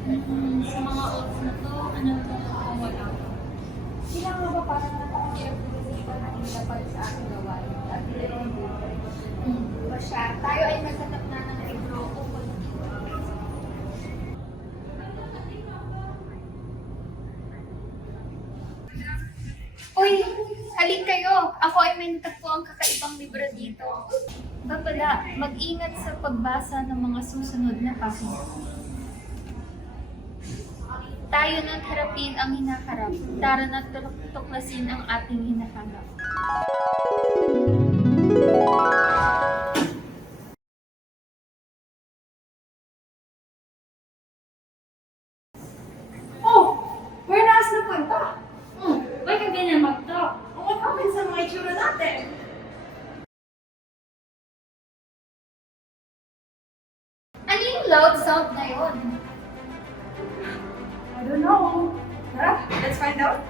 Sa mga oats na to, ano to, wala. Sila nga ba parang napakahirap decision na dapat sa ating gawain at ba siya? Tayo ay nagtatap na ng regro o Uy, halin kayo. Ako ay may natagpo ang kakaibang libro dito. Babala, mag-ingat sa pagbasa ng mga susunod na pahina. Tayo na't harapin ang hinaharap. Tara na't tuklasin ang ating hinahanap. Oh! Where na na punta? Ba't ka ganyan mag-talk? What happened sa mga itsura natin? Ano yung loud sound na yun? I don't know. Tara, let's find out.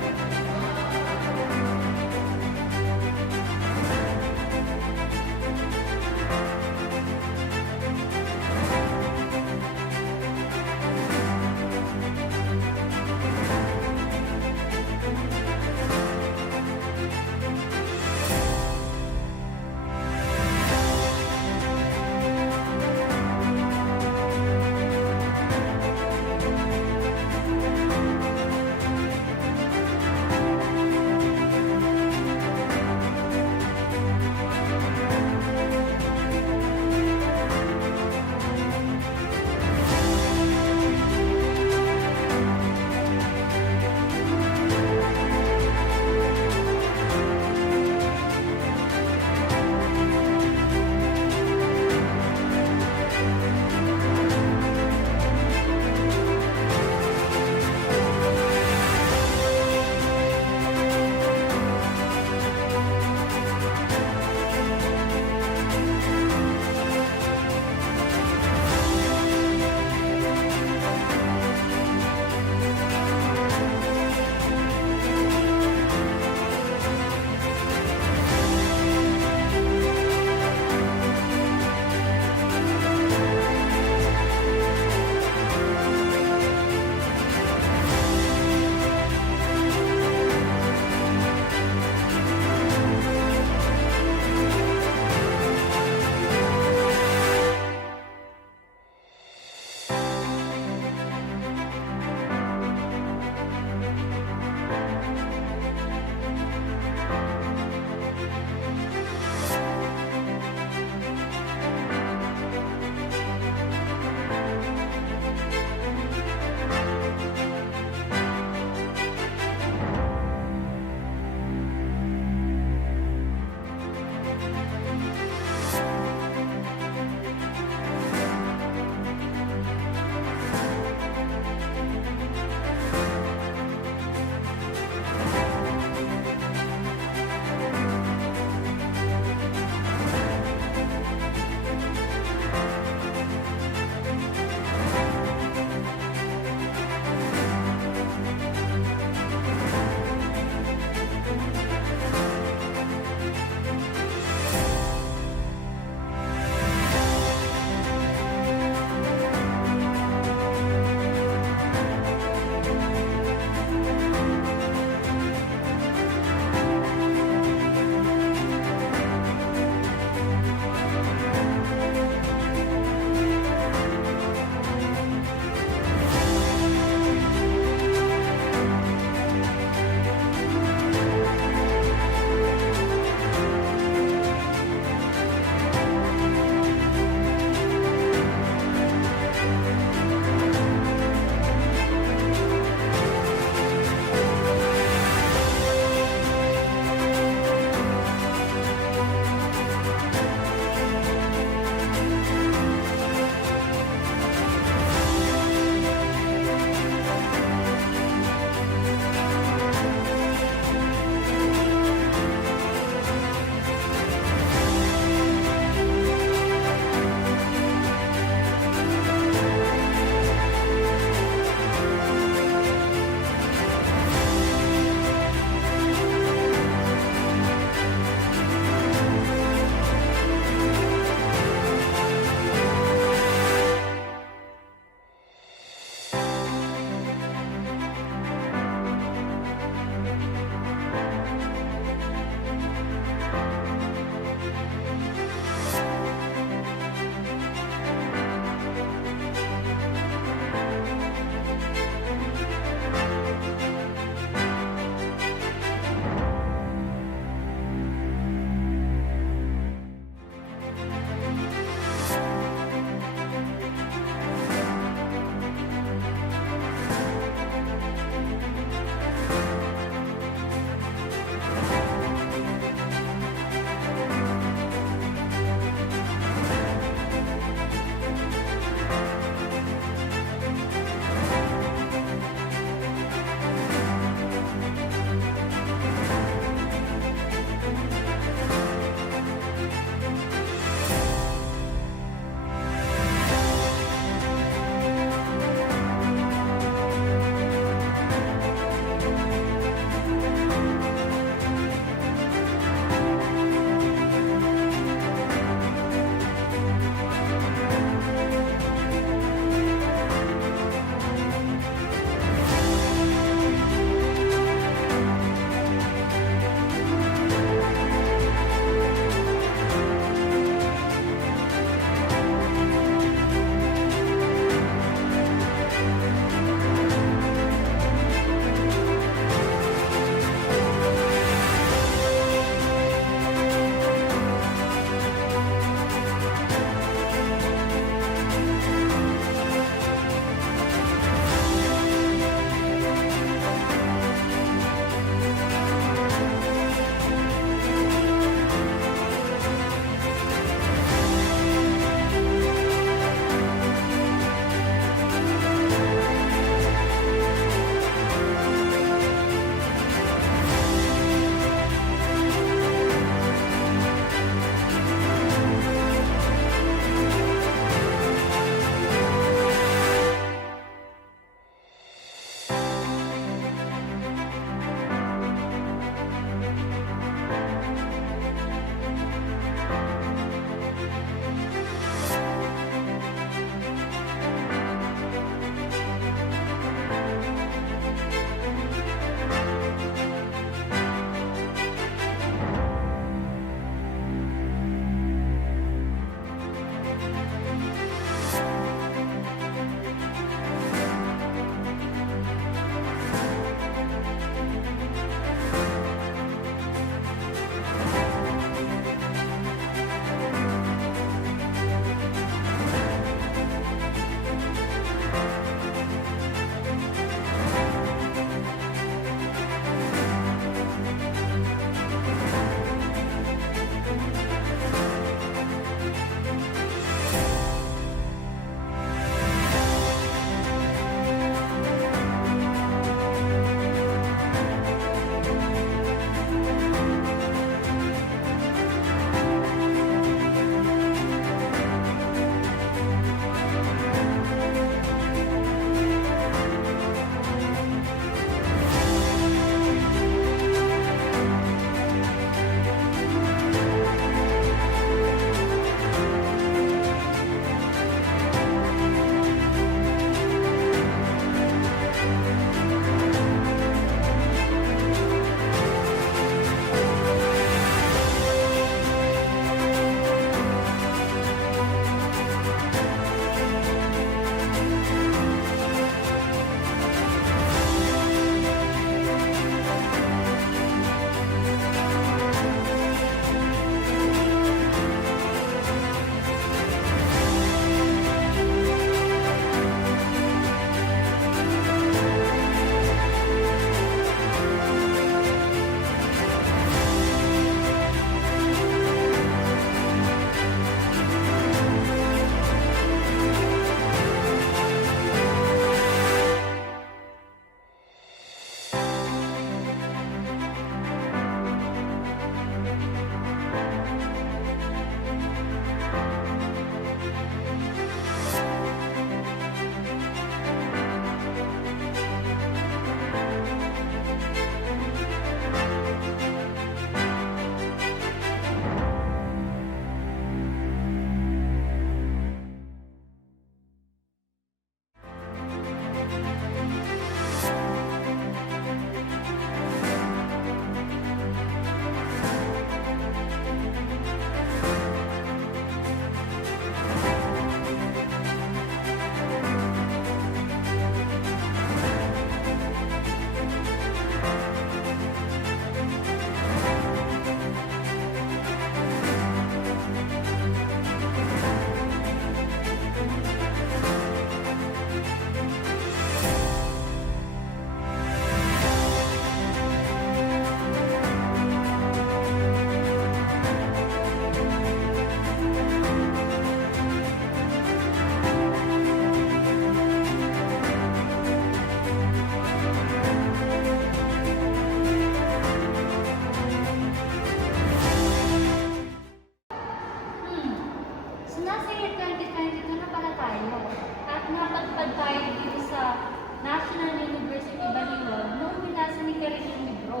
tayo dito sa National University Baliwag nung binasa ni Karin yung libro.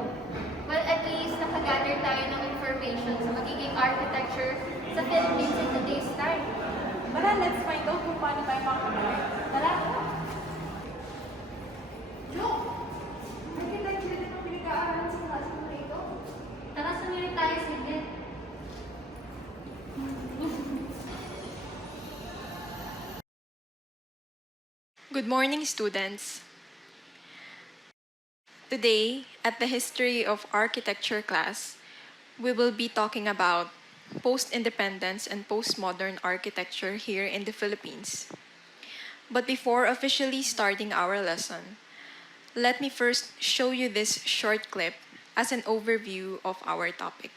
Well, at least nakagather tayo ng information sa magiging architecture sa Philippines in today's time. Tara, let's find out kung paano tayo makakabalik. Tara! Jo! Architecture din ang pinag-aaralan sa klase mo rito. Tara, sumili tayo sige. Good morning, students. Today, at the History of Architecture class, we will be talking about post-independence and postmodern architecture here in the Philippines. But before officially starting our lesson, let me first show you this short clip as an overview of our topic.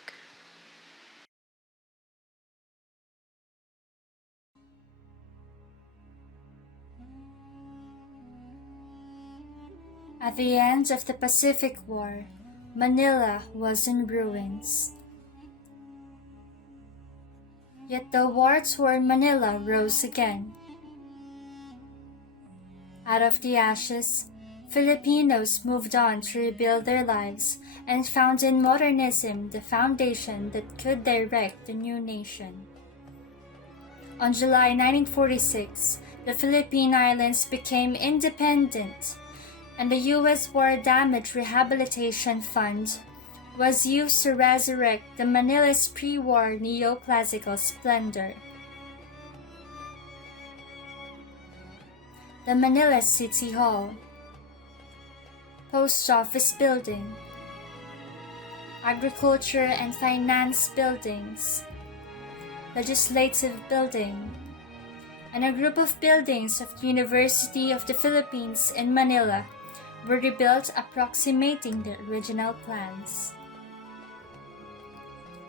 At the end of the Pacific War, Manila was in ruins. Yet the war toward Manila rose again. Out of the ashes, Filipinos moved on to rebuild their lives and found in modernism the foundation that could direct the new nation. On July 1946, the Philippine Islands became independent, and the U.S. War Damage Rehabilitation Fund was used to resurrect the Manila's pre-war neoclassical splendor. The Manila City Hall, Post Office Building, Agriculture and Finance Buildings, Legislative Building, and a group of buildings of the University of the Philippines in Manila were rebuilt approximating the original plans.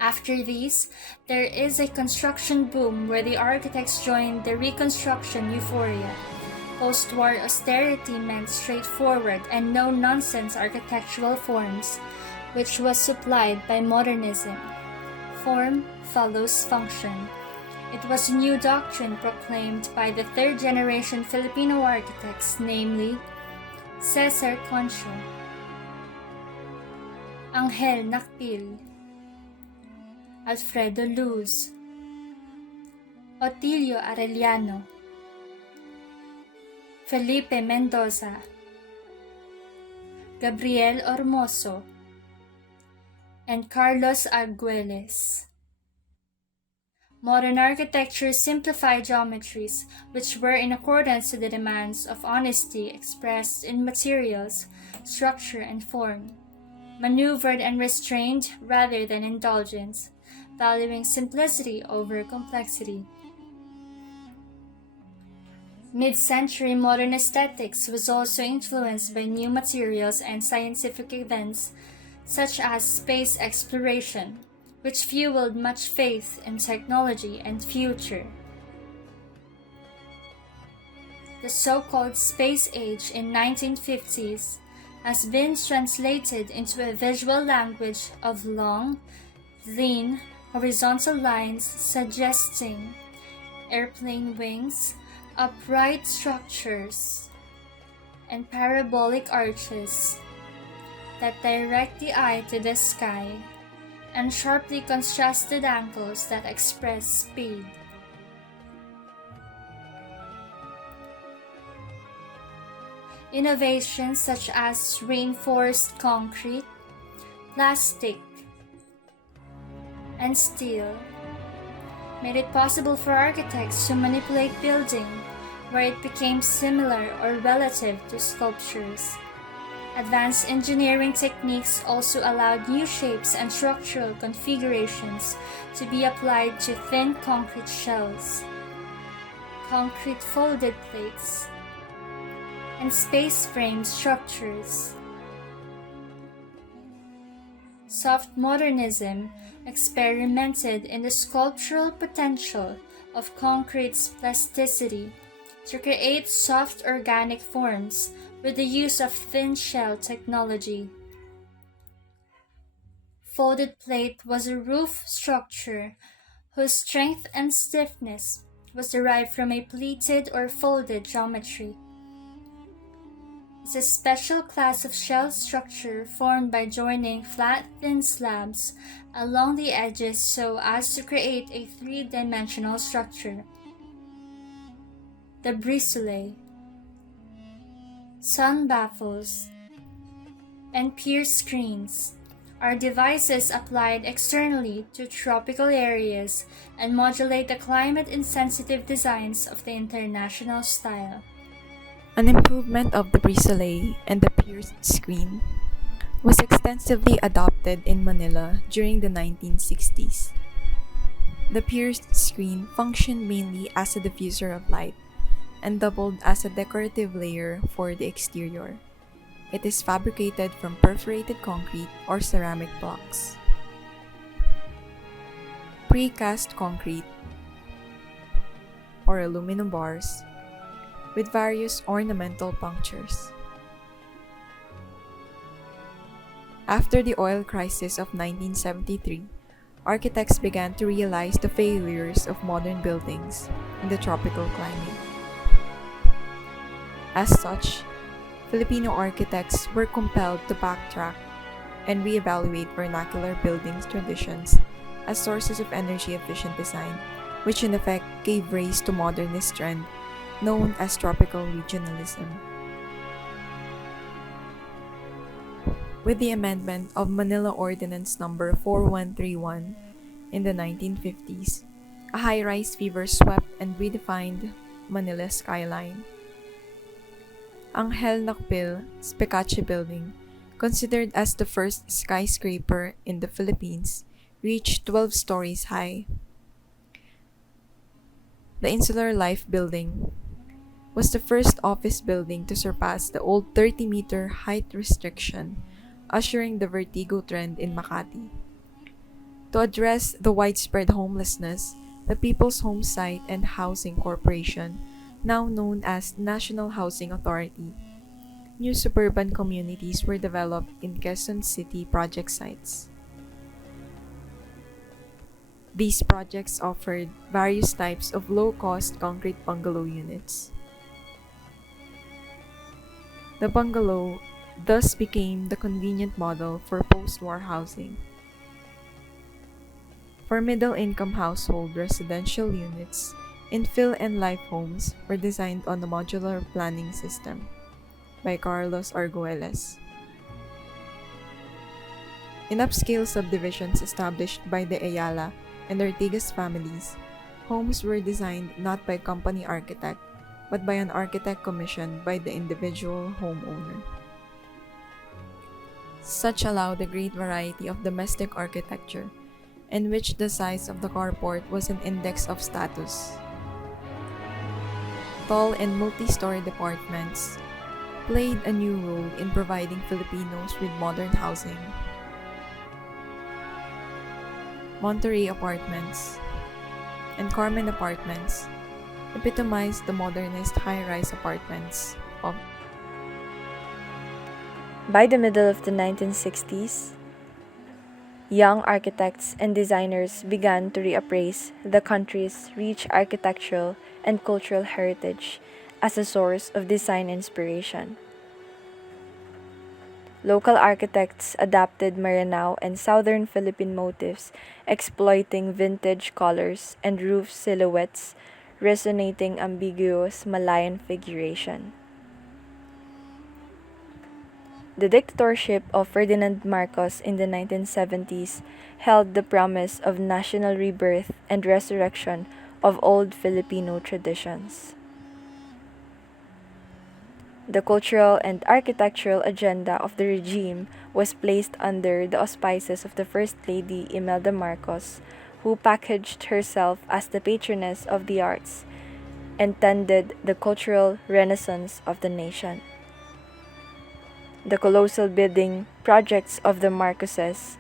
After these, there is a construction boom where the architects joined the Reconstruction euphoria. Post-war austerity meant straightforward and no-nonsense architectural forms, which was supplied by modernism. Form follows function. It was a new doctrine proclaimed by the third-generation Filipino architects, namely Cesar Concho, Angel Nakpil, Alfredo Luz, Otilio Arellano, Felipe Mendoza, Gabriel Ormoso, and Carlos Arguelles. Modern architecture simplified geometries, which were in accordance to the demands of honesty expressed in materials, structure, and form, maneuvered and restrained rather than indulgence, valuing simplicity over complexity. Mid-century modern aesthetics was also influenced by new materials and scientific events, such as space exploration, which fueled much faith in technology and future. The so-called space age in 1950s has been translated into a visual language of long, thin, horizontal lines suggesting airplane wings, upright structures, and parabolic arches that direct the eye to the sky, and sharply contrasted angles that express speed. Innovations such as reinforced concrete, plastic, and steel made it possible for architects to manipulate building where it became similar or relative to sculptures. Advanced engineering techniques also allowed new shapes and structural configurations to be applied to thin concrete shells, concrete folded plates, and space frame structures. Soft modernism experimented in the sculptural potential of concrete's plasticity to create soft organic forms with the use of thin shell technology. Folded plate was a roof structure whose strength and stiffness was derived from a pleated or folded geometry. is a special class of shell structure formed by joining flat, thin slabs along the edges so as to create a three-dimensional structure. The brisole, sun baffles, and pier screens are devices applied externally to tropical areas and modulate the climate-insensitive designs of the international style. An improvement of the brisole and the pierced screen was extensively adopted in Manila during the 1960s. The pierced screen functioned mainly as a diffuser of light and doubled as a decorative layer for the exterior. It is fabricated from perforated concrete or ceramic blocks. Precast concrete or aluminum bars with various ornamental punctures. After the oil crisis of 1973, architects began to realize the failures of modern buildings in the tropical climate. As such, Filipino architects were compelled to backtrack and reevaluate vernacular buildings traditions as sources of energy-efficient design, which in effect gave rise to modernist trend known as tropical regionalism. With the amendment of Manila Ordinance No. 4131 in the 1950s, a high-rise fever swept and redefined Manila's skyline. Angel Nakpil Specache Building, considered as the first skyscraper in the Philippines, reached 12 stories high. The Insular Life Building was the first office building to surpass the old 30-meter height restriction, ushering the vertigo trend in Makati. To address the widespread homelessness, the People's Home Site and Housing Corporation, now known as National Housing Authority, new suburban communities were developed in Quezon City project sites. These projects offered various types of low-cost concrete bungalow units. The bungalow thus became the convenient model for post-war housing. For middle-income household residential units, infill and life homes were designed on the modular planning system by Carlos Arguelles. In upscale subdivisions established by the Ayala and Ortigas families, homes were designed not by company architect, but by an architect commissioned by the individual homeowner. Such allowed a great variety of domestic architecture, in which the size of the carport was an index of status. Tall and multi-story apartments played a new role in providing Filipinos with modern housing. Monterey Apartments and Carmen Apartments epitomized the modernist high-rise apartments of. By the middle of the 1960s, young architects and designers began to reappraise the country's rich architectural and cultural heritage as a source of design inspiration. Local architects adapted Maranao and southern Philippine motifs, exploiting vintage colors and roof silhouettes, resonating ambiguous Malayan figuration. The dictatorship of Ferdinand Marcos in the 1970s held the promise of national rebirth and resurrection of old Filipino traditions. The cultural and architectural agenda of the regime was placed under the auspices of the First Lady Imelda Marcos, who packaged herself as the patroness of the arts and tended the cultural renaissance of the nation. The colossal building projects of the Marcoses,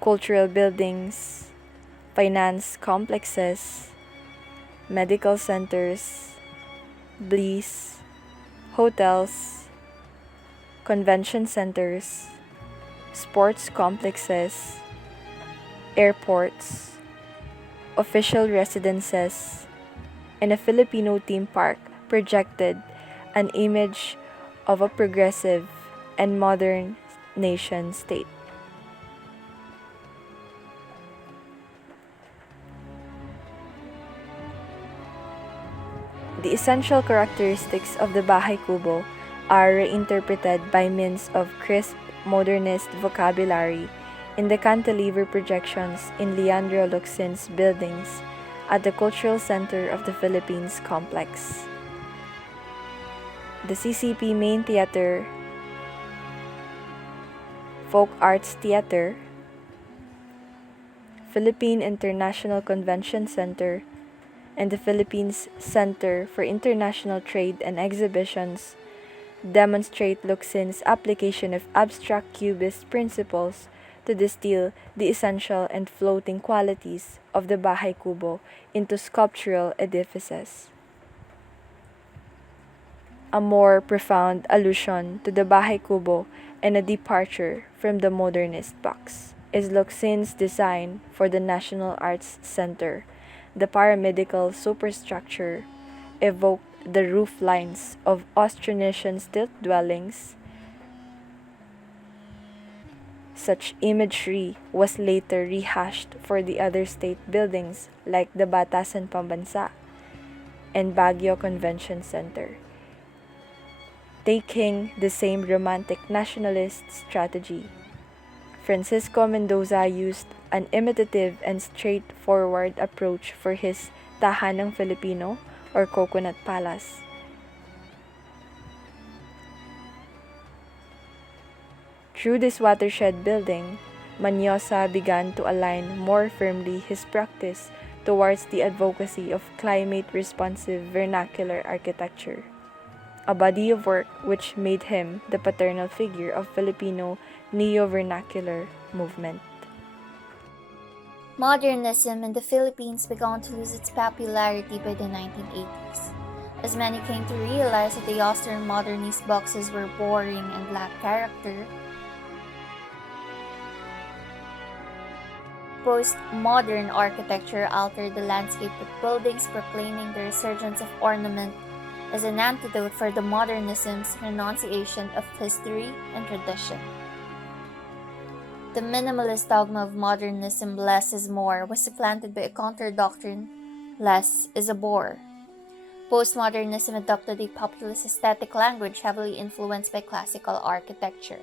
cultural buildings, finance complexes, medical centers, bliss, hotels, convention centers, sports complexes, airports, official residences, and a Filipino theme park projected an image of a progressive and modern nation state. The essential characteristics of the Bahay Kubo are reinterpreted by means of crisp modernist vocabulary in the cantilever projections in Leandro Luxin's buildings at the Cultural Center of the Philippines complex. The CCP Main Theater, Folk Arts Theater, Philippine International Convention Center, and the Philippines Center for International Trade and Exhibitions demonstrate Luxin's application of abstract cubist principles to distill the essential and floating qualities of the Bahay Kubo into sculptural edifices. A more profound allusion to the Bahay Kubo and a departure from the modernist box is Luxin's design for the National Arts Center. The pyramidal superstructure evoked the roof lines of Austronesian stilt dwellings. Such imagery was later rehashed for the other state buildings like the Batasan Pambansa and Baguio Convention Center, taking the same romantic nationalist strategy. Francisco Mendoza used an imitative and straightforward approach for his Tahanang Filipino or Coconut Palace. Through this watershed building, Manyosa began to align more firmly his practice towards the advocacy of climate-responsive vernacular architecture, a body of work which made him the paternal figure of Filipino neo-vernacular movement. Modernism in the Philippines began to lose its popularity by the 1980s, as many came to realize that the austere modernist boxes were boring and lacked character. Postmodern architecture altered the landscape with buildings proclaiming the resurgence of ornament as an antidote for the modernism's renunciation of history and tradition. The minimalist dogma of modernism, less is more, was supplanted by a counter-doctrine, less is a bore. Postmodernism adopted a populist aesthetic language heavily influenced by classical architecture.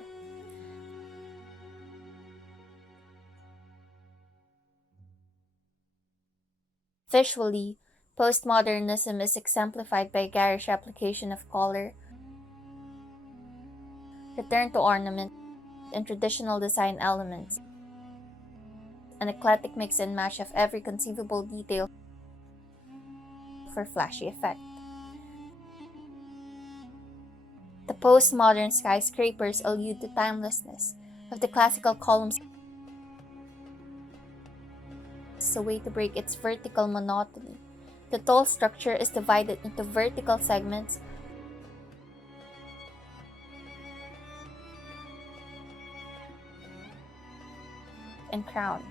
Visually, postmodernism is exemplified by a garish application of color, return to ornament, and traditional design elements, an eclectic mix and match of every conceivable detail for flashy effect. The postmodern skyscrapers allude to timelessness of the classical columns as a way to break its vertical monotony. The tall structure is divided into vertical segments and crown.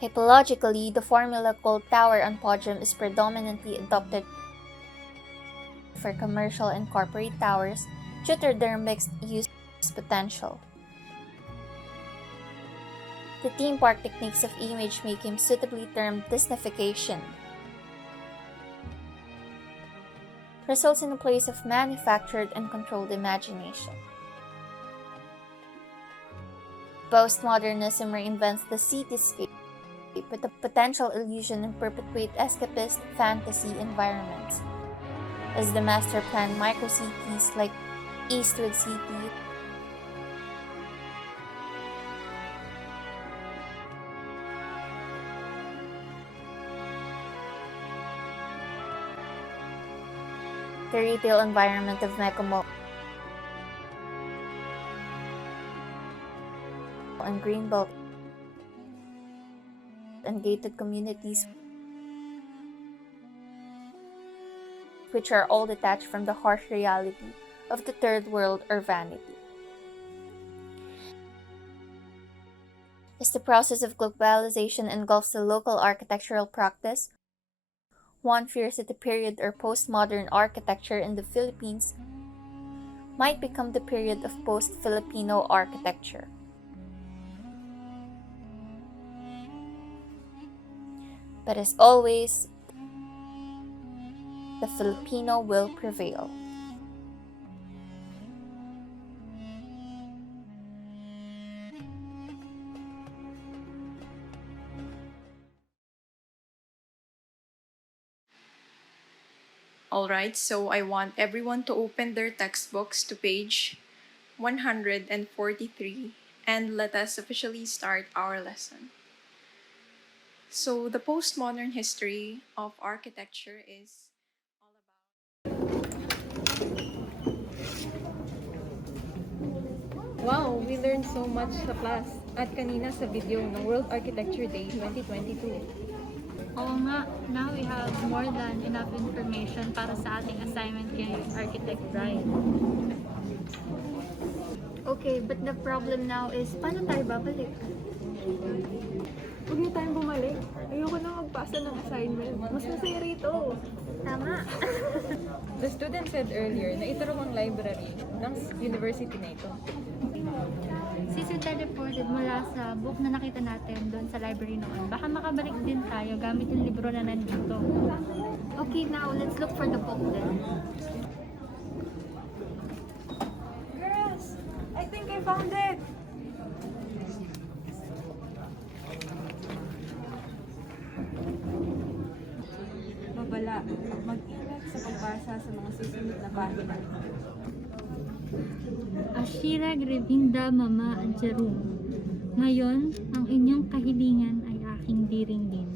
Typologically, the formula called tower and podium is predominantly adopted for commercial and corporate towers due to their mixed use potential. The theme park techniques of image making suitably termed Disneyfication results in a place of manufactured and controlled imagination. Postmodernism reinvents the cityscape with the potential illusion and perpetuate escapist fantasy environments, as the master-planned microcities like Eastwood City, the retail environment of Mecca and Greenbelt and gated communities which are all detached from the harsh reality of the third world or vanity. As the process of globalization engulfs the local architectural practice, one fears that the period or postmodern architecture in the Philippines might become the period of post-Filipino architecture. But as always, the Filipino will prevail. Alright, so I want everyone to open their textbooks to page 143 and let us officially start our lesson. So, the postmodern history of architecture is all about. Wow, we learned so much sa class at kanina sa video ng World Architecture Day 2022. Oo nga, now we have more than enough information para sa ating assignment kay Architect Brian. Okay, but the problem now is, paano tayo babalik? Huwag niyo tayong bumalik. Ayoko na magpasa ng assignment. Mas masaya rito. Tama. The student said earlier na ito raw ang library ng university na ito. Sisi teleported mula sa book na nakita natin doon sa library noon. Baka makabalik din tayo gamit yung libro na nandito. Okay, now let's look for the book then. Girls, I think I found it. Babala, mag-ingat sa pagbasa sa mga susunod na pahina. Ashira Grevinda Mama at Jerum. Ngayon, ang inyong kahilingan ay aking diringgin.